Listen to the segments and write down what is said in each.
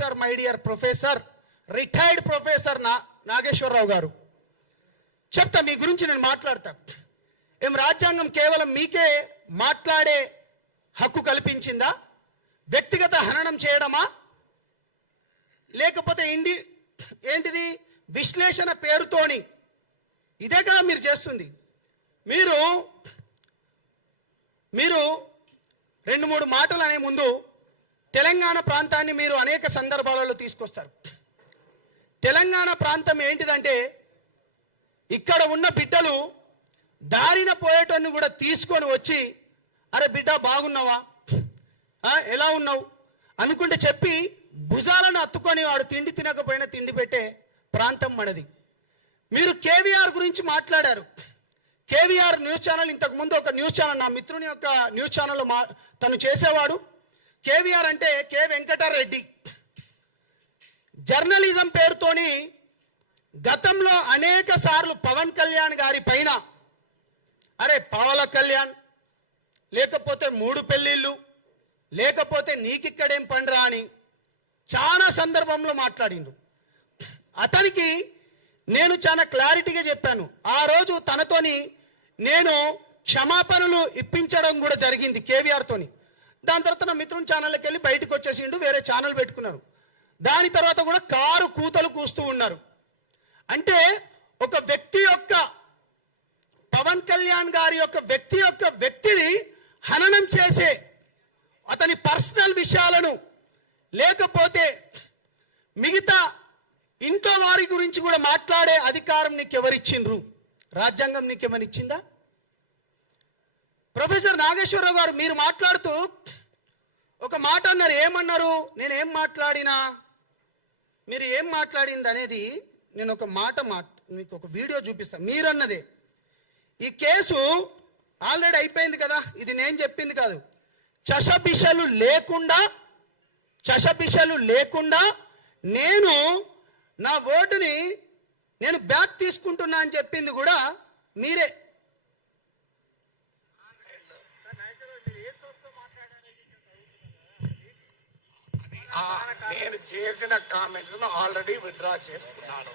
My dear professor, retired professor Nageswara Rao గారు చెప్తా. మీ గురించి నేను మాట్లాడతా. ఏం రాజ్యాంగం కేవలం మీకే మాట్లాడే హక్కు కల్పించిందా? వ్యక్తిగత హననం చేయడమా? లేకపోతే ఏంటిది విశ్లేషణ పేరుతోని? ఇదే కదా మీరు చేస్తుంది. మీరు రెండు మూడు మాటలు అనే ముందు తెలంగాణ ప్రాంతాన్ని మీరు అనేక సందర్భాలలో తీసుకొస్తారు. తెలంగాణ ప్రాంతం ఏంటిదంటే ఇక్కడ ఉన్న బిడ్డలు దారిన పోయేటోన్ని కూడా తీసుకొని వచ్చి, అరే బిడ్డ బాగున్నావా, ఎలా ఉన్నావు అనుకుంటే చెప్పి భుజాలను అత్తుకొని వాడు తిండి తినకపోయినా తిండి పెట్టే ప్రాంతం మనది. మీరు కేవీఆర్ గురించి మాట్లాడారు. కేవీఆర్ న్యూస్ ఛానల్, ఇంతకుముందు ఒక న్యూస్ ఛానల్, నా మిత్రుని యొక్క న్యూస్ ఛానల్లో తను చేసేవాడు. కేవీఆర్ అంటే కె వెంకటరెడ్డి. జర్నలిజం పేరుతోని గతంలో అనేక సార్లు పవన్ కళ్యాణ్ గారి పైన, అరే పవన్ కళ్యాణ్ లేకపోతే 3 పెళ్ళిళ్ళు లేకపోతే నీకిక్కడేం పండ్రా అని చాలా సందర్భంలో మాట్లాడిండు. అతనికి నేను చాలా క్లారిటీగా చెప్పాను. ఆ రోజు తనతోని నేను క్షమాపణలు ఇప్పించడం కూడా జరిగింది కేవీఆర్తోని. దాని తర్వాత నా మిత్రుని ఛానల్కి వెళ్ళి బయటకు వచ్చేసిండు, వేరే ఛానల్ పెట్టుకున్నారు. దాని తర్వాత కూడా కారు కూతలు కూస్తూ ఉన్నారు. అంటే ఒక వ్యక్తి యొక్క, పవన్ కళ్యాణ్ గారి యొక్క వ్యక్తిని హననం చేసే, అతని పర్సనల్ విషయాలను లేకపోతే మిగతా ఇంట్లో వారి గురించి కూడా మాట్లాడే అధికారం నీకు ఎవరిచ్చిండ్రు? రాజ్యాంగం నీకేమనిచ్చిందా? ప్రొఫెసర్ నాగేశ్వరరావు గారు మీరు మాట్లాడుతూ ఒక మాట అన్నారు. ఏమన్నారు? నేనేం మాట్లాడినా, మీరు ఏం మాట్లాడింది అనేది నేను ఒక మాట మీకు ఒక వీడియో చూపిస్తాను. మీరన్నదే. ఈ కేసు ఆల్రెడీ అయిపోయింది కదా, ఇది నేను చెప్పింది కాదు. చషపిషలు లేకుండా నేను నా ఓటుని నేను బ్యాక్ తీసుకుంటున్నా అని చెప్పింది కూడా మీరే. నేను చేసిన కామెంట్స్ ఆల్రెడీ విత్డ్రా చేసుకున్నాను.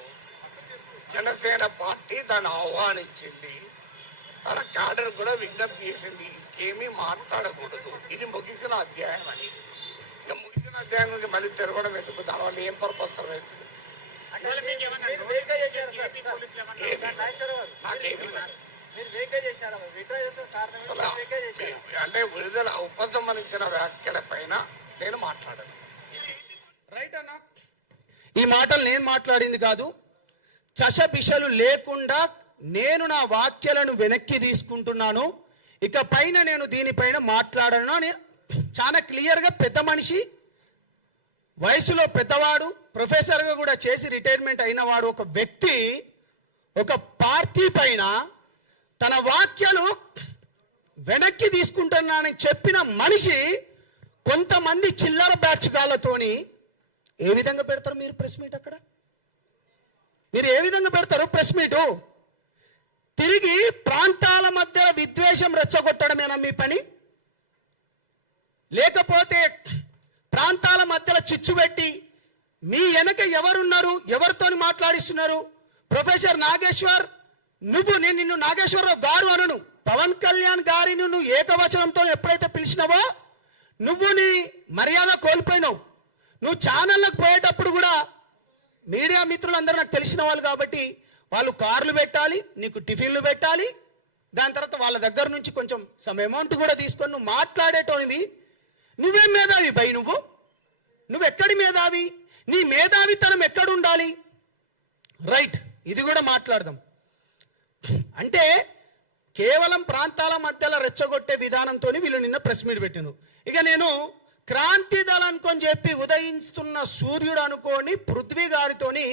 జనసేన పార్టీ దాన్ని ఆహ్వానించింది, తన క్యాడర్ కూడా విజ్ఞప్తి చేసింది ఇంకేమీ మాట్లాడకూడదు, ఇది ముగిసిన అధ్యాయం అని. ఇక ముగిసిన అధ్యాయం గురించి మళ్ళీ తిరగడం ఎందుకు? దానివల్ల ఏం పర్పస్ అవుతుంది? అంటే విడుదల ఉపసంహరించిన వ్యాఖ్యల పైన నేను మాట్లాడాను. రైట్ అన్నా, ఈ మాటలు నేను మాట్లాడింది కాదు. చషపిషలు లేకుండా నేను నా వాక్యాలను వెనక్కి తీసుకుంటున్నాను, ఇక పైన నేను దీనిపైన మాట్లాడను అని చాలా క్లియర్గా, పెద్ద మనిషి, వయసులో పెద్దవాడు, ప్రొఫెసర్గా కూడా చేసి రిటైర్మెంట్ అయినవాడు, ఒక వ్యక్తి ఒక పార్టీ పైన తన వాక్యాలు వెనక్కి తీసుకుంటున్నానని చెప్పిన మనిషి కొంతమంది చిల్లర బ్యాచ్ గాళ్ళతోని ఏ విధంగా పెడతారు మీరు ప్రెస్ మీట్? అక్కడ మీరు ఏ విధంగా పెడతారు ప్రెస్ మీటు? తిరిగి ప్రాంతాల మధ్య విద్వేషం రెచ్చగొట్టడమేనా మీ పని? లేకపోతే ప్రాంతాల మధ్యలో చిచ్చు పెట్టి మీ వెనక ఎవరున్నారు, ఎవరితోని మాట్లాడిస్తున్నారు? ప్రొఫెసర్ నాగేశ్వర్, నేను నిన్ను నాగేశ్వరరావు గారు అనను, పవన్ కళ్యాణ్ గారిని నువ్వు ఏకవచనంతో ఎప్పుడైతే పిలిచినావో నువ్వు నీ మర్యాద కోల్పోయినావు. నువ్వు ఛానళ్ళకు పోయేటప్పుడు కూడా మీడియా మిత్రులందరూ నాకు తెలిసిన వాళ్ళు కాబట్టి వాళ్ళు కార్లు పెట్టాలి, నీకు టిఫిన్లు పెట్టాలి, దాని తర్వాత వాళ్ళ దగ్గర నుంచి కొంచెం సమ్ అమౌంట్ కూడా తీసుకొని నువ్వు మాట్లాడేటోనివి. నువ్వేం మేధావి బై? నువ్వెక్కడి మేధావి? నీ మేధావితనం ఎక్కడుండాలి? రైట్, ఇది కూడా మాట్లాడదాం. అంటే కేవలం ప్రాంతాల మధ్యలో రెచ్చగొట్టే విధానంతో వీళ్ళు నిన్న ప్రెస్ మీట్ పెట్టినారు. ఇక నేను క్రాంతి దళం అనుకొని చెప్పి ఉదయిస్తున్న సూర్యుడు అనుకోని పృథ్వీ గారితోని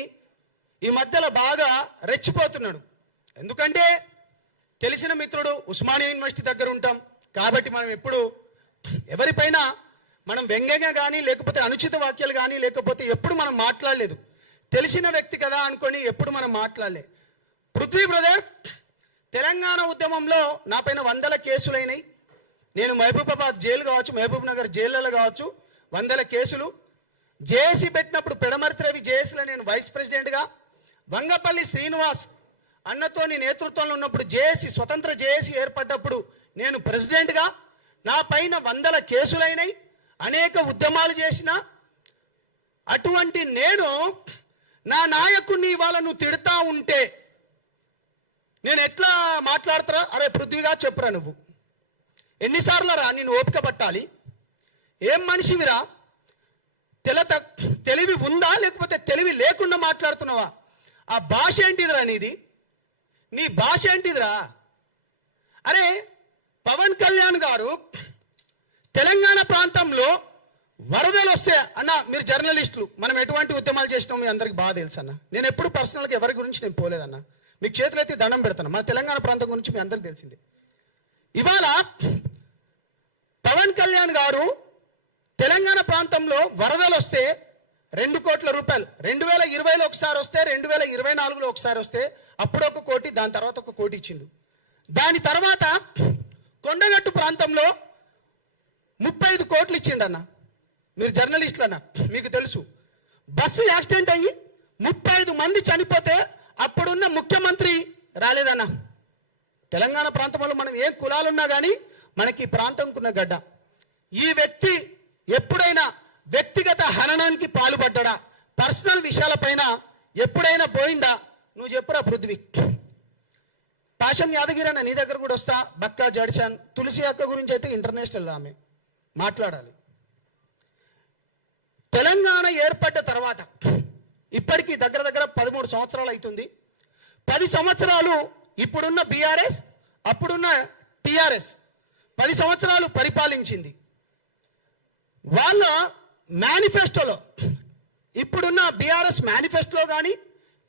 ఈ మధ్యలో బాగా రెచ్చిపోతున్నాడు. ఎందుకంటే తెలిసిన మిత్రుడు, ఉస్మానియా యూనివర్సిటీ దగ్గర ఉంటాం కాబట్టి మనం ఎప్పుడు ఎవరిపైన మనం వ్యంగ్యంగా కానీ లేకపోతే అనుచిత వాక్యాలు కానీ లేకపోతే ఎప్పుడు మనం మాట్లాడలేదు. తెలిసిన వ్యక్తి కదా అనుకొని ఎప్పుడు మనం మాట్లాడలే. పృథ్వీ బ్రదర్, తెలంగాణ ఉద్యమంలో నా పైన 100 కేసులైనాయి. నేను మహబూబాబాద్ జైలు కావచ్చు, మహబూబ్ నగర్ జైళ్ళలో కావచ్చు 100 కేసులు. జేఏసీ పెట్టినప్పుడు పెడమర్తి రవి జేఏసీలో నేను వైస్ ప్రెసిడెంట్గా, వంగపల్లి శ్రీనివాస్ అన్నతోని నేతృత్వంలో ఉన్నప్పుడు జేఏసీ స్వతంత్ర జేఏసీ ఏర్పడ్డప్పుడు నేను ప్రెసిడెంట్గా, నా పైన 100 కేసులైనాయి, అనేక ఉద్యమాలు చేసిన అటువంటి నేను నా నాయకుడిని ఇవాళ నువ్వు తిడతా ఉంటే నేను ఎట్లా మాట్లాడతారా? అరే పృథ్వీగా చెప్పురా, నువ్వు ఎన్నిసార్లు రా నేను ఓపిక పట్టాలి? ఏం మనిషివిరా? తెలివి ఉందా లేకపోతే తెలివి లేకుండా మాట్లాడుతున్నావా? ఆ భాష ఏంటిదిరా నీది? నీ భాష ఏంటిదిరా? అరే పవన్ కళ్యాణ్ గారు తెలంగాణ ప్రాంతంలో వరదలు వస్తే అన్న, మీరు జర్నలిస్టులు, మనం ఎటువంటి ఉద్యమాలు చేసినాం మీ అందరికి బాగా తెలుసు అన్న. నేను ఎప్పుడు పర్సనల్గా ఎవరి గురించి నేను పోలేదన్న. మీకు చేతులైతే దండం పెడతాను. మన తెలంగాణ ప్రాంతం గురించి మీ అందరికి తెలిసిందే. ఇవాళ పవన్ కళ్యాణ్ గారు తెలంగాణ ప్రాంతంలో వరదలు వస్తే 2 కోట్ల రూపాయలు 2020లో ఒకసారి వస్తే, 2024లో ఒకసారి వస్తే, అప్పుడు 1 కోటి, దాని తర్వాత 1 కోటి ఇచ్చిండు. దాని తర్వాత కొండగట్టు ప్రాంతంలో 35 కోట్లు ఇచ్చిండన్న. మీరు జర్నలిస్టులు అన్న, మీకు తెలుసు. బస్సు యాక్సిడెంట్ అయ్యి 35 మంది చనిపోతే అప్పుడున్న ముఖ్యమంత్రి రాలేదన్న. తెలంగాణ ప్రాంతంలో మనం ఏ కులాలున్నా కానీ మనకి ఈ ప్రాంతంకున్న గడ్డ. ఈ వ్యక్తి ఎప్పుడైనా వ్యక్తిగత హననానికి పాల్పడ్డా? పర్సనల్ విషయాలపైన ఎప్పుడైనా పోయిందా? నువ్వు చెప్పురా పృథ్వీ. పాషం యాదగిరి అన్న, నీ దగ్గర కూడా వస్తా. బక్కా జడ్చాన్, తులసి అక్క గురించి అయితే ఇంటర్నేషనల్ ఆమె మాట్లాడాలి. తెలంగాణ ఏర్పడ్డ తర్వాత ఇప్పటికీ దగ్గర 13 సంవత్సరాలు అవుతుంది. 10 సంవత్సరాలు ఇప్పుడున్న బీఆర్ఎస్, అప్పుడున్న టీఆర్ఎస్ 10 సంవత్సరాలు పరిపాలించింది. వాళ్ళ మేనిఫెస్టోలో, ఇప్పుడున్న బీఆర్ఎస్ మేనిఫెస్టోలో కానీ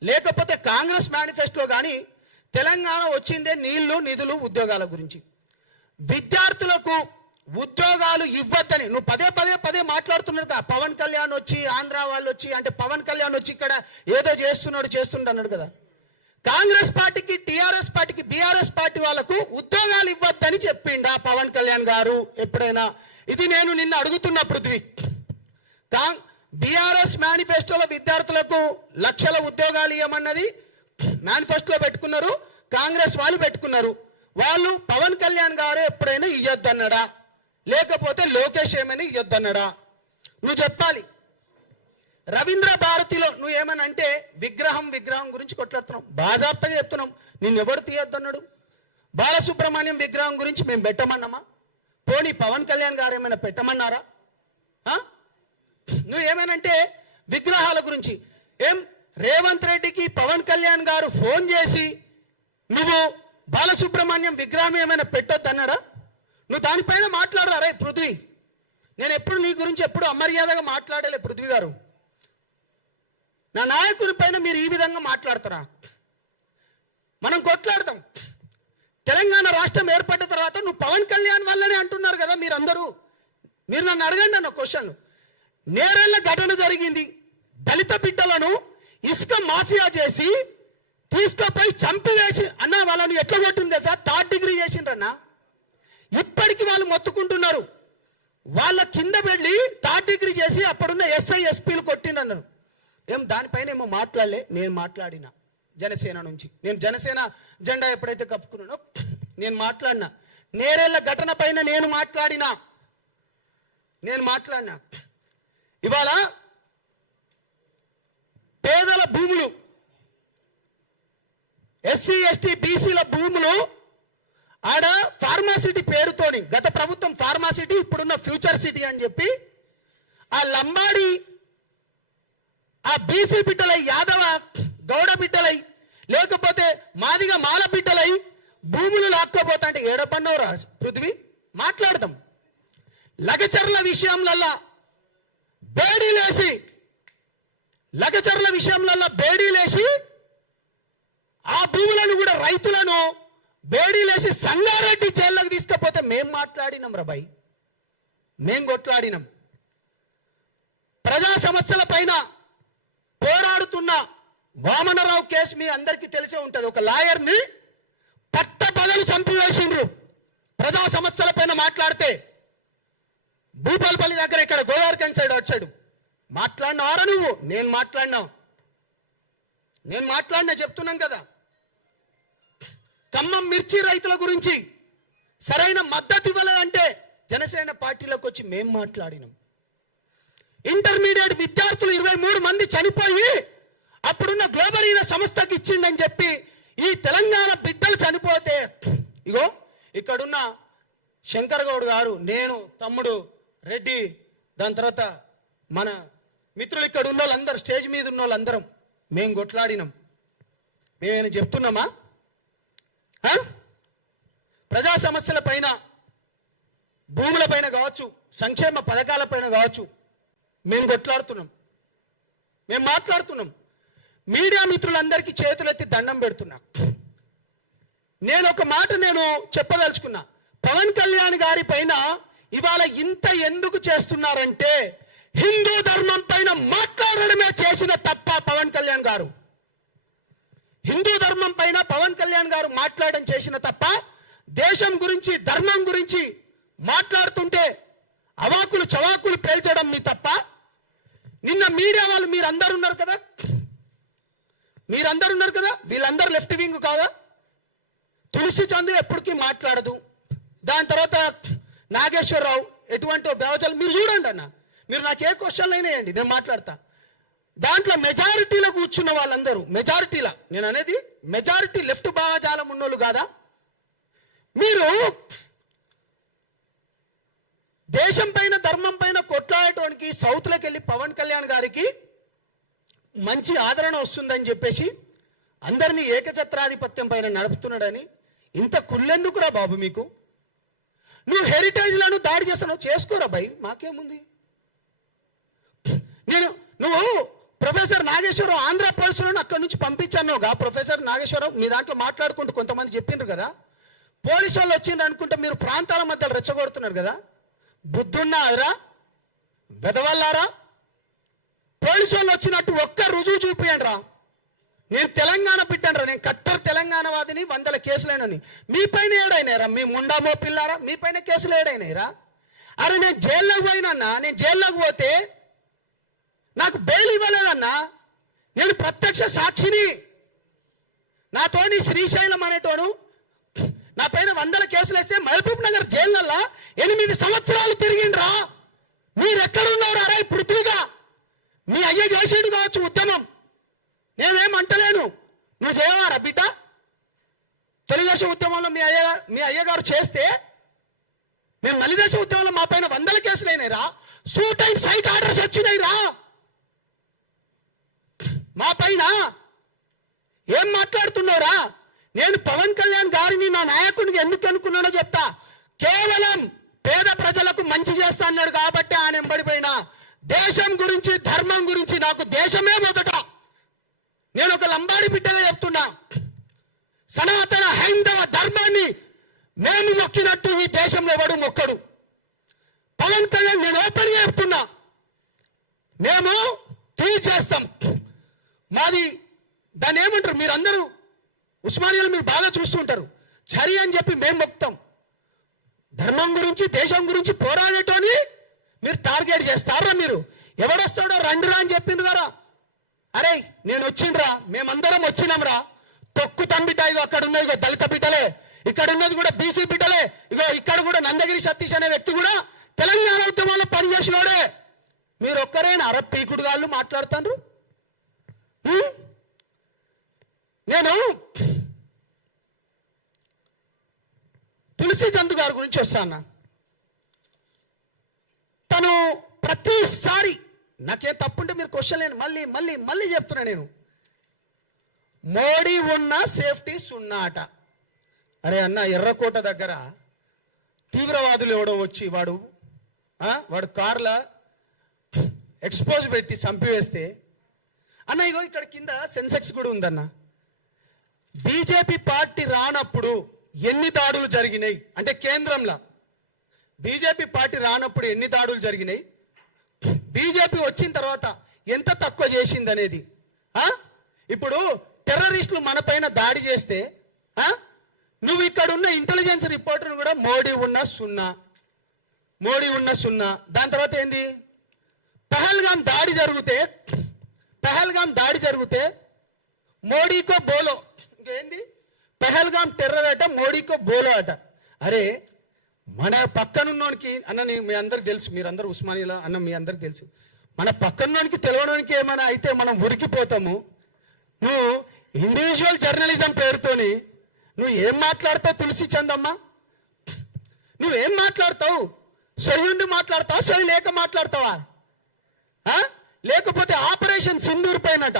లేకపోతే కాంగ్రెస్ మేనిఫెస్టోలో కానీ తెలంగాణ వచ్చిందే నీళ్లు, నిధులు, ఉద్యోగాల గురించి. విద్యార్థులకు ఉద్యోగాలు ఇవ్వద్దని నువ్వు పదే మాట్లాడుతున్నాడు. పవన్ కళ్యాణ్ వచ్చి, ఆంధ్ర వాళ్ళు వచ్చి, అంటే పవన్ కళ్యాణ్ వచ్చి ఇక్కడ ఏదో చేస్తుండ అన్నాడు కదా. కాంగ్రెస్ పార్టీకి, టీఆర్ఎస్ పార్టీకి, బీఆర్ఎస్ పార్టీ వాళ్ళకు ఉద్యోగాలు ఇవ్వద్దని చెప్పిండా పవన్ కళ్యాణ్ గారు ఎప్పుడైనా? ఇది నేను నిన్న అడుగుతున్న పృథ్వీ. బీఆర్ఎస్ మేనిఫెస్టోలో విద్యార్థులకు లక్షల ఉద్యోగాలు ఇవ్వమన్నది మేనిఫెస్టోలో పెట్టుకున్నారు, కాంగ్రెస్ వాళ్ళు పెట్టుకున్నారు. వాళ్ళు పవన్ కళ్యాణ్ గారు ఎప్పుడైనా ఇయ్యొద్దన్నాడా లేకపోతే లోకేష్ ఏమైనా ఇయ్యొద్దన్నాడా? నువ్వు చెప్పాలి. రవీంద్ర భారతిలో నువ్వు ఏమని అంటే విగ్రహం గురించి కొట్లాడుతున్నాం, బాజాప్తగా చెప్తున్నాం. నిన్నెవడు తీయొద్దన్నాడు? బాలసుబ్రహ్మణ్యం విగ్రహం గురించి మేము పెట్టమన్నామా? పోనీ పవన్ కళ్యాణ్ గారు ఏమైనా పెట్టమన్నారా? నువ్వు ఏమేనంటే విగ్రహాల గురించి ఏం రేవంత్ రెడ్డికి పవన్ కళ్యాణ్ గారు ఫోన్ చేసి నువ్వు బాలసుబ్రహ్మణ్యం విగ్రహం ఏమైనా పెట్టొద్దన్నాడా? నువ్వు దానిపైన మాట్లాడరా? అరే పృథ్వీ, నేను ఎప్పుడు నీ గురించి ఎప్పుడు అమర్యాదగా మాట్లాడలే పృథ్వీ గారు. నా నాయకుని పైన మీరు ఈ విధంగా మాట్లాడతారా? మనం కొట్లాడతాం. తెలంగాణ రాష్ట్రం ఏర్పడ్డ తర్వాత నువ్వు పవన్ కళ్యాణ్ వల్లనే అంటున్నారు కదా మీరందరూ. మీరు నన్ను అడగండి అన్న క్వశ్చన్. నేరెళ్ళ ఘటన జరిగింది. దళిత బిడ్డలను ఇసుక మాఫియా చేసి తీసుకుపోయి చంపివేసి అన్న, వాళ్ళని ఎట్లా కొట్టింది తెలుసా? 3rd degree చేసిండ్రన్నా. ఇప్పటికి వాళ్ళు మొత్తుకుంటున్నారు. వాళ్ళ కింద వెళ్ళి 3rd డిగ్రీ చేసి అప్పుడున్న ఎస్ఐ ఎస్పీలు కొట్టిండన్నారు. ఏం దానిపైన ఏమో మాట్లాడలే. నేను మాట్లాడినా జనసేన నుంచి. నేను జనసేన జెండా ఎప్పుడైతే కప్పుకున్నానో నేను మాట్లాడినా. నేరేళ్ల ఘటన పైన నేను మాట్లాడినా. ఇవాళ పేదల భూములు, ఎస్సీ ఎస్టీ బీసీల భూములు ఆడ ఫార్మాసిటీ పేరుతోని, గత ప్రభుత్వం ఫార్మాసిటీ, ఇప్పుడున్న ఫ్యూచర్ సిటీ అని చెప్పి ఆ లంబాడి, ఆ బీసీ బిడ్డలై, యాదవ గౌడ బిడ్డలై, లేకపోతే మాదిగ మాల బిడ్డలై భూములు లాక్కోపోతా అంటే ఏడపన్నోరా పృథ్వీ? మాట్లాడదాం. లగచర్ల విషయంలో బేడీలేసి ఆ భూములను కూడా రైతులను బేడీలేసి సంగారెడ్డి జైల్లోకి తీసుకపోతే మేం మాట్లాడినాం రా భయ్, మేం కొట్లాడినాం. ప్రజా సమస్యల పైన పోరాడుతున్న వామనరావు కేసు మీ అందరికీ తెలిసే ఉంటుంది. ఒక లాయర్ని పట్టపగలు చంపివేసిండ్రు ప్రజా సమస్యల పైన మాట్లాడితే. భూపాలపల్లి దగ్గర, ఇక్కడ గోదావరి సైడ్ వచ్చాడు. మాట్లాడినావారా నువ్వు? నేను మాట్లాడినా చెప్తున్నాను కదా. ఖమ్మం మిర్చి రైతుల గురించి సరైన మద్దతు ఇవ్వలేదంటే జనసేన పార్టీలోకి వచ్చి మేం మాట్లాడినాం. ఇంటర్మీడియట్ విద్యార్థులు 23 మంది చనిపోయి అప్పుడున్న గ్లోబల్ ఈన సంస్థకి ఇచ్చిండని చెప్పి ఈ తెలంగాణ బిడ్డలు చనిపోతే ఇగో ఇక్కడున్న శంకర్ గౌడ్ గారు, నేను, తమ్ముడు రెడ్డి, దాని తర్వాత మన మిత్రులు ఇక్కడ ఉన్న వాళ్ళందరూ, స్టేజ్ మీద ఉన్న వాళ్ళందరం మేము కొట్లాడినాం. మేమేమైనా చెప్తున్నామా? ప్రజా సమస్యల పైన, భూముల పైన కావచ్చు, సంక్షేమ పథకాల పైన కావచ్చు మేము కొట్లాడుతున్నాం, మేము మాట్లాడుతున్నాం. మీడియా మిత్రులందరికీ చేతులెత్తి దండం పెడుతున్నా. నేను ఒక మాట చెప్పదలుచుకున్నా. పవన్ కళ్యాణ్ గారి పైన ఇవాళ ఇంత ఎందుకు చేస్తున్నారంటే హిందూ ధర్మం పైన మాట్లాడడమే చేసిన తప్ప పవన్ కళ్యాణ్ గారు. హిందూ ధర్మం పైన పవన్ కళ్యాణ్ గారు మాట్లాడడం చేసిన తప్ప దేశం గురించి, ధర్మం గురించి మాట్లాడుతుంటే అవాకులు చవాకులు పేల్చడం మీ తప్ప. నిన్న మీడియా వాళ్ళు మీరందరూ ఉన్నారు కదా, వీళ్ళందరూ లెఫ్ట్ వింగ్ కాదా? తులసి చందు ఎప్పటికీ మాట్లాడదు. దాని తర్వాత నాగేశ్వరరావు ఎటువంటి బేవచాలు మీరు చూడండి అన్న. మీరు నాకు ఏ క్వశ్చన్లు అయినాయండి, నేను మాట్లాడతా. దాంట్లో మెజారిటీలో కూర్చున్న వాళ్ళందరూ, మెజారిటీలా నేను అనేది మెజారిటీ లెఫ్ట్ భావజాలం ఉన్నోళ్ళు కాదా? మీరు దేశం పైన, ధర్మం పైన కొట్లాడటానికి సౌత్లోకి వెళ్ళి పవన్ కళ్యాణ్ గారికి మంచి ఆదరణ వస్తుందని చెప్పేసి అందరినీ ఏకఛత్రాధిపత్యం పైన నడుపుతున్నాడని ఇంత కుళ్ళెందుకురా బాబు మీకు? నువ్వు హెరిటేజ్లను దాడి చేస్తున్నావు, చేసుకోరా భయ్, మాకేముంది? నువ్వు ప్రొఫెసర్ నాగేశ్వరరావు ఆంధ్రప్రదేశ్లో అక్కడి నుంచి పంపించానుగా. ప్రొఫెసర్ నాగేశ్వరరావు మీ దాంట్లో మాట్లాడుకుంటూ కొంతమంది చెప్పిండ్రు కదా, పోలీసు వాళ్ళు వచ్చిండ్రు అనుకుంటే మీరు ప్రాంతాల మధ్యలో రెచ్చగొడుతున్నారు కదా. బుద్ధున్నారా బెదవల్లారా? పోలీసు వాళ్ళు వచ్చినట్టు ఒక్క రుజువు చూపియండి రా. నేను తెలంగాణ బిడ్డనరా, నేను కట్టర్ తెలంగాణ వాదిని, 100 కేసులైనని. మీ పైన ఏడైనారా? మీ ముండామో పిల్లారా, మీ పైన కేసులు ఏడైనాయిరా? అరే నేను జైల్లోకి పోయినన్నా, నేను జైల్లోకి పోతే నాకు బెయిల్ ఇవ్వలేదన్నా, నేను ప్రత్యక్ష సాక్షిని. నాతోని శ్రీశైలం అనేటోను నా పైన 100 కేసులు వేస్తే మహబూబ్ నగర్ జైళ్ళల్లో 8 సంవత్సరాలు తిరిగిండ్రా. మీరెక్కడున్నారా? అరే పృథ్వీగా మీ అయ్య చేసేడు కావచ్చు ఉద్యమం, నేనేమంటలేను. నువ్వు చేయవారా బిడ్డ? తెలుగుదేశం ఉద్యమంలో మీ అయ్యగారు చేస్తే మేము నలిదేశం ఉద్యమంలో మా పైన 100 కేసులు అయినాయిరా. సూట్ అండ్ సైట్ ఆర్డర్స్ వచ్చినాయిరా మా పైన. ఏం మాట్లాడుతున్నావురా? నేను పవన్ కళ్యాణ్ గారిని నా నాయకుడిని ఎందుకు అనుకున్నానో చెప్తా. కేవలం పేద ప్రజలకు మంచి చేస్తా అన్నాడు కాబట్టి ఆయన ఎంబడిపోయినా. దేశం గురించి, ధర్మం గురించి నాకు దేశమే మొదట. నేను ఒక లంబాడి బిడ్డగా చెప్తున్నా, సనాతన హైందవ ధర్మాన్ని మేము మొక్కినట్టు ఈ దేశంలో ఎవడు మొక్కడు. పవన్ కళ్యాణ్ నేను ఓపెన్గా చెప్తున్నా, మేము తీసేస్తాం. మాది దాన్ని ఏమంటారు మీరందరూ ఉస్మానియాలు మీరు బాగా చూస్తుంటారు, చరి అని చెప్పి మేము మొక్తాం. ధర్మం గురించి, దేశం గురించి పోరాడేటోని మీరు టార్గెట్ చేస్తారా? మీరు ఎవడొస్తాడో రండిరా అని చెప్పిండ్రు కదా. అరే నేను వచ్చిండ్రా, మేమందరం వచ్చినాంరా. తొక్కు తంబిట, ఇగో అక్కడ ఉన్నది ఇగో దళిత బిడ్డలే, ఇక్కడ ఉన్నది కూడా బీసీ బిడ్డలే. ఇగో ఇక్కడ కూడా నందగిరి సతీష్ అనే వ్యక్తి కూడా తెలంగాణ ఉద్యమంలో పనిచేసినోడే. మీరు ఒక్కరేనా అరబ్ పీకుడు గాళ్ళు మాట్లాడుతాండ్రు? నేను తులసి చంద్ గారి గురించి వస్తాను. తను ప్రతిసారి నాకేం తప్పుంటే మీరు క్వశ్చన్ లేని మళ్ళీ మళ్ళీ మళ్ళీ చెప్తున్నా. నేను మోడీ ఉన్న సేఫ్టీ సున్నా అట. అరే అన్న, ఎర్రకోట దగ్గర తీవ్రవాదులు ఎవడో వచ్చి వాడు కార్ల ఎక్స్పోజ్ పెట్టి చంపివేస్తే అన్న, ఇగో ఇక్కడ కింద సెన్సెక్స్ కూడా ఉందన్న. బీజేపీ పార్టీ రానప్పుడు ఎన్ని దాడులు జరిగినాయి అంటే కేంద్రంలో బీజేపీ పార్టీ రానప్పుడు ఎన్ని దాడులు జరిగినాయి, బీజేపీ వచ్చిన తర్వాత ఎంత తక్కువ చేసింది అనేది. ఇప్పుడు టెర్రరిస్టులు మన పైన దాడి చేస్తే నువ్వు ఇక్కడ ఉన్న ఇంటెలిజెన్స్ రిపోర్టర్ కూడా మోడీ ఉన్న సున్నా. దాని తర్వాత ఏంది? పహల్గాం దాడి జరిగితే మోడీకో బోలో, ఇంకేంది పహల్గాం టెర్రర్ అట, మోడీకో బోలో అట. అరే మన పక్కనున్నోనికి అన్న, మీ అందరికి తెలుసు, మీరందరూ ఉస్మానియాలో అన్న, మీ అందరికి తెలుసు, మన పక్కనున్నోనికి తెలియడానికి ఏమైనా అయితే మనం ఉరికిపోతాము. నువ్వు ఇండివిజువల్ జర్నలిజం పేరుతోని నువ్వు ఏం మాట్లాడతావు తులసి చందమ్మ? నువ్వేం మాట్లాడతావు? సొయ్యుండి మాట్లాడతావా, సొయ్యి లేక మాట్లాడతావా? లేకపోతే ఆపరేషన్ సింధూర్ పైనట,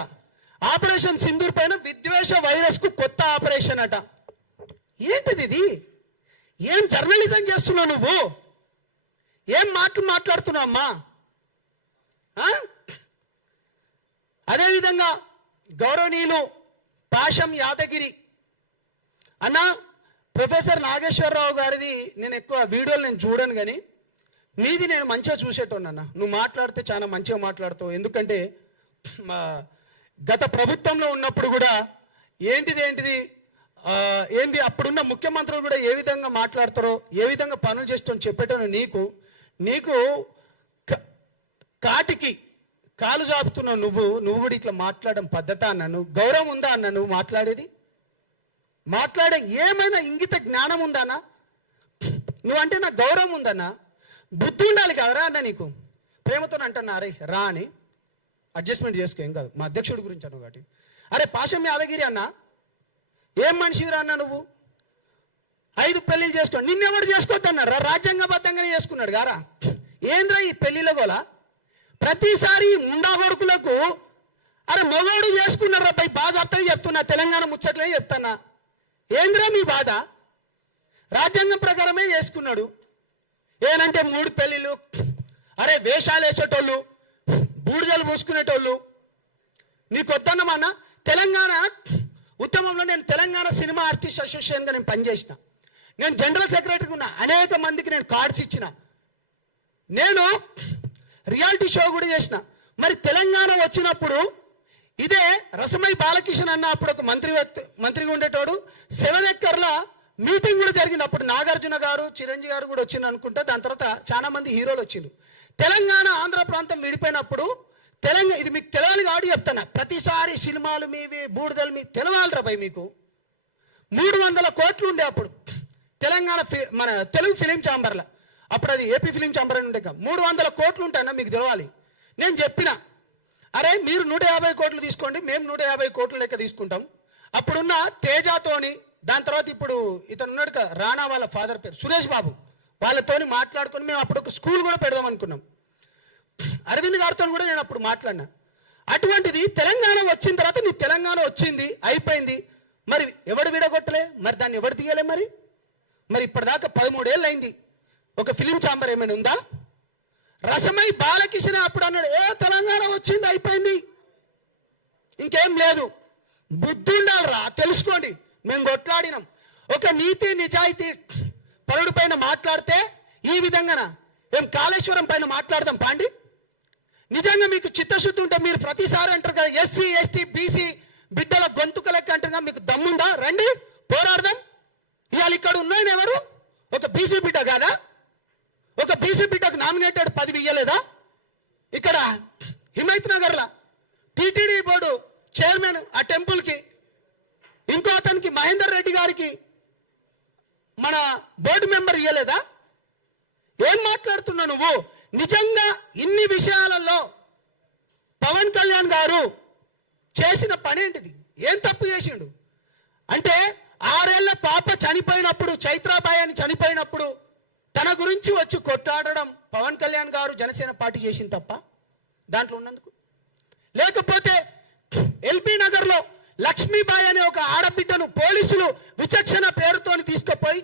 ఆపరేషన్ సింధూర్ పైన విద్వేష వైరస్ కు కొత్త ఆపరేషన్ అట. ఏంటిది ఇది? ఏం జర్నలిజం చేస్తున్నావు నువ్వు? ఏం మాట్లాడుతున్నావు అమ్మా? అదేవిధంగా గౌరవనీయులు పాషం యాదగిరి అన్న, ప్రొఫెసర్ నాగేశ్వరరావు గారిది నేను ఎక్కువ వీడియోలు నేను చూడను, కానీ నీది నేను మంచిగా చూసేటోన్నన్నా. నువ్వు మాట్లాడితే చాలా మంచిగా మాట్లాడతావు. ఎందుకంటే గత ప్రభుత్వంలో ఉన్నప్పుడు కూడా ఏంది అప్పుడున్న ముఖ్యమంత్రులు కూడా ఏ విధంగా మాట్లాడతారో, ఏ విధంగా పనులు చేస్తారో చెప్పేటో నీకు కాటికి కాలు చాపుతున్నావు. నువ్వు కూడా ఇట్లా మాట్లాడడం పద్ధత అన్నాను? గౌరవం ఉందా అన్న? నువ్వు మాట్లాడే ఏమైనా ఇంగిత జ్ఞానం ఉందన్నా? నువ్వంటే నాకు గౌరవం ఉందన్నా, బుద్ధి ఉండాలి కదరా అన్న నీకు. ప్రేమతో అంటున్నా, అరే రా అని అడ్జస్ట్మెంట్ చేసుకో, ఏం కాదు, మా అధ్యక్షుడి గురించి అన్న ఒకటి. అరే పాషం యాదగిరి అన్న, ఏం మనిషిరా అన్న నువ్వు? 5 పెళ్లిళ్ళు చేసుకో, నిన్నెవడు చేసుకోవద్దన్నారా? రాజ్యాంగబద్ధంగానే చేసుకున్నాడు గారా. ఏంద్రా ఈ పెళ్లిళ్ళ గోలా? ప్రతిసారి ముండా కొడుకులకు అరే మొగోడు చేసుకున్నారా పై బాగా అర్థం చెప్తున్నా, తెలంగాణ ముచ్చట్లే చెప్తానా. ఏంద్రా మీ బాధ? రాజ్యాంగం ప్రకారమే చేసుకున్నాడు. ఏనంటే 3 పెళ్లిళ్ళు, అరే వేషాలు వేసేటోళ్ళు, బూడిదలు పూసుకునేటోళ్ళు. నీకు వద్దన్నమన్నా? తెలంగాణ ఉద్యమంలో నేను తెలంగాణ సినిమా ఆర్టిస్ట్ అసోసియేషన్గా నేను పనిచేసిన, నేను జనరల్ సెక్రటరీగా ఉన్నా, అనేక మందికి నేను కార్డ్స్ ఇచ్చిన, నేను రియాలిటీ షో కూడా చేసిన. మరి తెలంగాణ వచ్చినప్పుడు ఇదే రసమై బాలకిషన్ అన్న అప్పుడు ఒక మంత్రిగా ఉండేటోడు 7 ఎకర్ల మీటింగ్ కూడా జరిగింది. అప్పుడు నాగార్జున గారు, చిరంజీవి గారు కూడా వచ్చింది అనుకుంటా. దాని తర్వాత చాలా మంది హీరోలు వచ్చిండ్రు. తెలంగాణ ఆంధ్ర ప్రాంతం విడిపోయినప్పుడు ఇది మీకు తెలవాలి కాబట్టి చెప్తాను. ప్రతిసారి సినిమాలు మీవి, బూడిదలు మీ తెలవాలిరా భయ్. మీకు 300 కోట్లు ఉండే అప్పుడు తెలంగాణ మన తెలుగు ఫిలిం ఛాంబర్లో. అప్పుడు అది ఏపీ ఫిలిం ఛాంబర్ అని ఉండే. 300 కోట్లు ఉంటాయన్నా, మీకు తెలవాలి. నేను చెప్పిన, అరే మీరు 150 కోట్లు తీసుకోండి, మేము 150 కోట్ల లెక్క తీసుకుంటాం. అప్పుడున్న తేజాతోని, దాని తర్వాత ఇప్పుడు ఇతను ఉన్నాడు కదా రాణా వాళ్ళ ఫాదర్ పేరు సురేష్ బాబు, వాళ్ళతోని మాట్లాడుకొని మేము అప్పుడు ఒక స్కూల్ కూడా పెడదాం అనుకున్నాం. అరవింద్ గారితో కూడా నేను అప్పుడు మాట్లాడినా. అటువంటిది తెలంగాణ వచ్చిన తర్వాత నీ తెలంగాణ వచ్చింది, అయిపోయింది. మరి ఎవడు విడగొట్టలే? మరి దాన్ని ఎవడు తీయలే? మరి ఇప్పటిదాకా 13 ఏళ్ళు అయింది. ఒక ఫిలిం ఛాంబర్ ఏమైనా ఉందా? రసమై బాలకిషన్ అప్పుడు అన్నాడు, తెలంగాణ వచ్చింది, అయిపోయింది, ఇంకేం లేదు. బుద్ధి ఉండాలిరా, తెలుసుకోండి. మేము కొట్లాడినాం. ఒక నీతి నిజాయితీ పరుడు పైన మాట్లాడితే ఈ విధంగా ఏం కాళేశ్వరం పైన మాట్లాడదాం పాండి? నిజంగా మీకు చిత్తశుద్ధి ఉంటే మీరు ప్రతిసారి అంటారు కదా ఎస్సీ ఎస్టీ బీసీ బిడ్డల గొంతుక లెక్క అంటారుగా, మీకు దమ్ముందా? రండి పోరాడదాం. ఇవాళ ఇక్కడ ఉన్నాయని ఎవరు? ఒక బీసీ బిడ్డ కాదా? ఒక బీసీ బిడ్డకు నామినేటెడ్ పదవి ఇయ్యలేదా? ఇక్కడ హిమైత్ నగర్లా టీటీడీ బోర్డు చైర్మన్ ఆ టెంపుల్కి, ఇంకో అతనికి మహేందర్ రెడ్డి గారికి మన బోర్డు మెంబర్ ఇయ్యలేదా? ఏం మాట్లాడుతున్నావు నువ్వు? నిజంగా ఇన్ని విషయాలలో పవన్ కళ్యాణ్ గారు చేసిన పని ఏంటిది? ఏం తప్పు చేసిండు అంటే 6 ఏళ్ల పాప చనిపోయినప్పుడు, చైత్రాబాయి అని చనిపోయినప్పుడు తన గురించి వచ్చి కొట్లాడడం పవన్ కళ్యాణ్ గారు జనసేన పార్టీ చేసిన తప్ప దాంట్లో ఉన్నందుకు? లేకపోతే ఎల్బీ నగర్లో లక్ష్మీబాయి అనే ఒక ఆడబిడ్డను పోలీసులు విచక్షణ పేరుతోని తీసుకుపోయి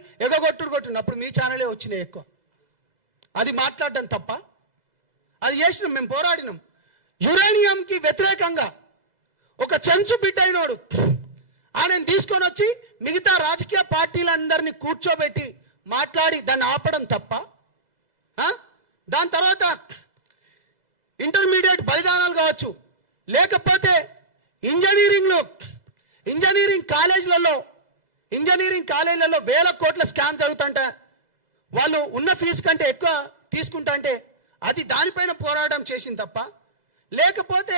కొట్టినప్పుడు మీ ఛానలే వచ్చినాయి ఎక్కువ. అది మాట్లాడడం తప్ప? అది చేసినాం, మేము పోరాడినాం. యురేనియంకి వ్యతిరేకంగా ఒక చెంచు బిడ్డ అయినోడు ఆయన తీసుకొని వచ్చి మిగతా రాజకీయ పార్టీలందరినీ కూర్చోబెట్టి మాట్లాడి దాన్ని ఆపడం తప్ప? దాని తర్వాత ఇంటర్మీడియట్ బలిదానాలు కావచ్చు, లేకపోతే ఇంజనీరింగ్ కాలేజీలలో 1000 కోట్ల స్కామ్ జరుగుతుంటే వాళ్ళు ఉన్న ఫీజు కంటే ఎక్కువ తీసుకుంటా అంటే అది దానిపైన పోరాటం చేసింది తప్ప, లేకపోతే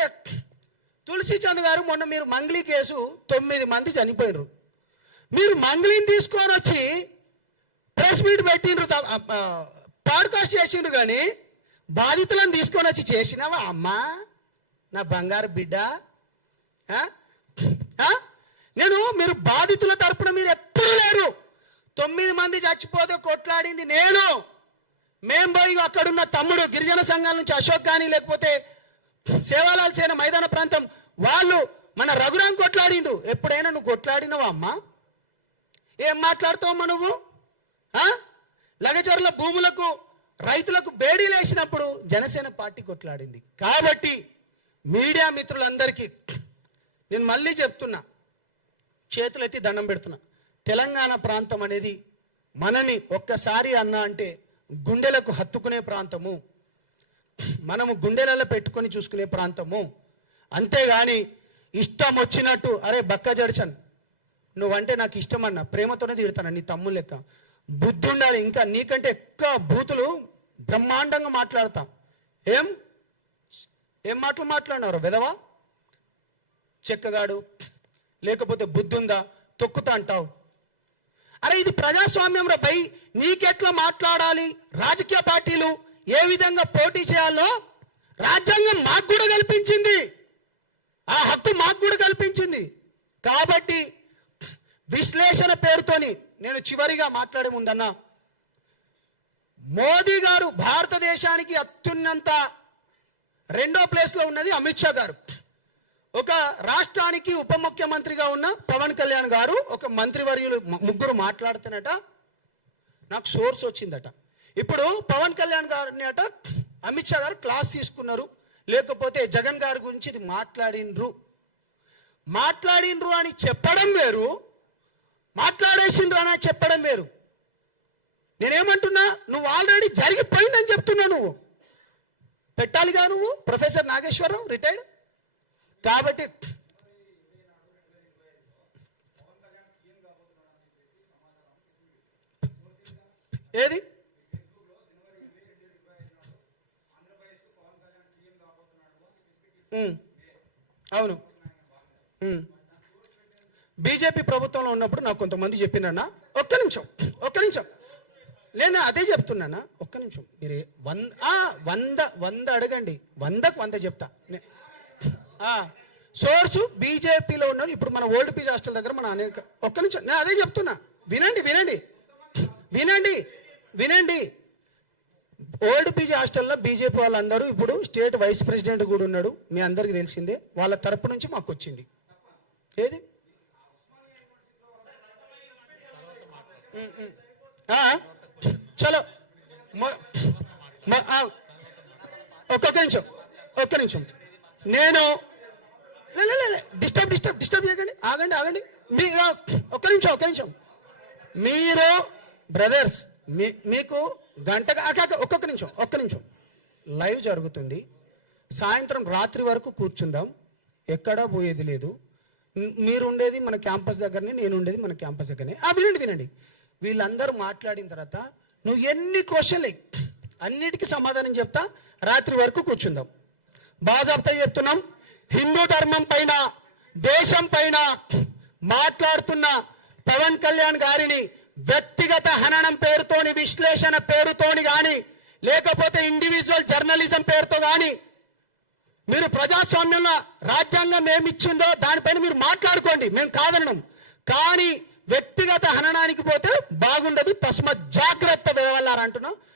తులసిచంద్ గారు మొన్న మీరు మంగ్లీ కేసు 9 మంది చనిపోయినరు, మీరు మంగ్లీని తీసుకొని వచ్చి ప్రెస్ మీట్ పెట్టిండ్రు, పాడ్కాస్ట్ చేసిండ్రు, కానీ బాధితులను తీసుకొని వచ్చి చేసినావా అమ్మా నా బంగారు బిడ్డ? నేను మీరు బాధితుల తరపున మీరు ఎప్పుడు లేరు. 9 మంది చచ్చిపోతే కొట్లాడింది నేను. మేం పోయి అక్కడున్న తమ్ముడు గిరిజన సంఘాల నుంచి అశోక్ కానీ, లేకపోతే సేవాలాల్ సేన మైదాన ప్రాంతం వాళ్ళు మన రఘురాం కొట్లాడిండు. ఎప్పుడైనా నువ్వు కొట్లాడినవా అమ్మా? ఏం మాట్లాడుతావమ్మా నువ్వు? లగచర్ల భూములకు రైతులకు బేడీలు వేసినప్పుడు జనసేన పార్టీ కొట్లాడింది. కాబట్టి మీడియా మిత్రులందరికీ నేను మళ్ళీ చెప్తున్నా, చేతులెత్తి దండం పెడుతున్నా, తెలంగాణ ప్రాంతం అనేది మనని ఒక్కసారి అన్నా అంటే గుండెలకు హత్తుకునే ప్రాంతము, మనము గుండెలలో పెట్టుకొని చూసుకునే ప్రాంతము. అంతేగాని ఇష్టం వచ్చినట్టు అరే బక్క జడ్సన్ నువ్వంటే నాకు ఇష్టం అన్న ప్రేమతోనే తిడతాను, నీ తమ్ముడు లెక్క బుద్ధి ఉండాలి. ఇంకా నీకంటే ఎక్కువ బూతులు బ్రహ్మాండంగా మాట్లాడతా. ఏం మాటలు మాట్లాడినారు వెదవా చెక్కగాడు? లేకపోతే బుద్ధి ఉందా? తొక్కుతా అంటావు. అరే ఇది ప్రజాస్వామ్యం రా భయ్. నీకెట్లా మాట్లాడాలి, రాజకీయ పార్టీలు ఏ విధంగా పోటీ చేయాలో రాజ్యాంగం మాకు కూడా కల్పించింది, ఆ హక్కు మాకు కూడా కల్పించింది. కాబట్టి విశ్లేషణ పేరుతోని నేను చివరిగా మాట్లాడే ముందన్నా, మోదీ గారు భారతదేశానికి అత్యున్నత 2వ ప్లేస్లో ఉన్నది అమిత్ షా గారు. ఒక రాష్ట్రానికి ఉప ముఖ్యమంత్రిగా ఉన్న పవన్ కళ్యాణ్ గారు, ఒక మంత్రివర్యులు ముగ్గురు మాట్లాడుతున్నట నాకు సోర్స్ వచ్చిందట. ఇప్పుడు పవన్ కళ్యాణ్ గారిని అట అమిత్ షా గారు క్లాస్ తీసుకున్నారు, లేకపోతే జగన్ గారి గురించి ఇది మాట్లాడిండ్రు అని చెప్పడం వేరు, మాట్లాడేసిండ్రు అని చెప్పడం వేరు. నేనేమంటున్నా, నువ్వు ఆల్రెడీ జరిగిపోయిందని చెప్తున్నా. నువ్వు పెట్టాలిగా నువ్వు ప్రొఫెసర్ నాగేశ్వరరావు రిటైర్డ్. కాబట్టి ఏది అవును, బీజేపీ ప్రభుత్వంలో ఉన్నప్పుడు నాకు కొంతమంది చెప్పినన్నా. ఒక్క నిమిషం నేను అదే చెప్తున్నానా. ఒక్క నిమిషం మీరు 100 అడగండి, 100కు 100 చెప్తా. సోర్సు బీజేపీలో ఉన్నారు. ఇప్పుడు మన ఓల్డ్ పీజీ హాస్టల్ దగ్గర మన అనేక. ఒక్క నిమిషం నేను అదే చెప్తున్నా, వినండి. ఓల్డ్ పీజీ హాస్టల్లో బీజేపీ వాళ్ళందరూ ఇప్పుడు స్టేట్ వైస్ ప్రెసిడెంట్ కూడా ఉన్నాడు, మీ అందరికీ తెలిసిందే. వాళ్ళ తరపు నుంచి మాకు వచ్చింది. ఏది చలో ఒక్క నిమిషం నేను డిస్టర్బ్ చేయకండి. ఆగండి. మీ ఒక్క నిమిషం మీరు బ్రదర్స్ మీకు గంటగా ఒక్క నిమిషం లైవ్ జరుగుతుంది. సాయంత్రం రాత్రి వరకు కూర్చుందాం, ఎక్కడా పోయేది లేదు. మీరు ఉండేది మన క్యాంపస్ దగ్గరనే, నేను ఉండేది మన క్యాంపస్ దగ్గరనే. వినండి. వీళ్ళందరూ మాట్లాడిన తర్వాత నువ్వు ఎన్ని క్వశ్చన్లు అన్నిటికీ సమాధానం చెప్తా. రాత్రి వరకు కూర్చుందాం. బాజాబ్తా చెప్తున్నాం. హిందూ ధర్మం పైన, దేశం పైన మాట్లాడుతున్న పవన్ కళ్యాణ్ గారిని వ్యక్తిగత హననం పేరుతోని, విశ్లేషణ పేరుతోని కానీ, లేకపోతే ఇండివిజువల్ జర్నలిజం పేరుతో కానీ మీరు ప్రజాస్వామ్యంలో రాజ్యాంగం ఏమిచ్చిందో దానిపైన మీరు మాట్లాడుకోండి, మేము కాదనడం. కానీ వ్యక్తిగత హననానికి పోతే బాగుండదు. తస్మత్ జాగ్రత్త వెదవల్లారంటున్నాం.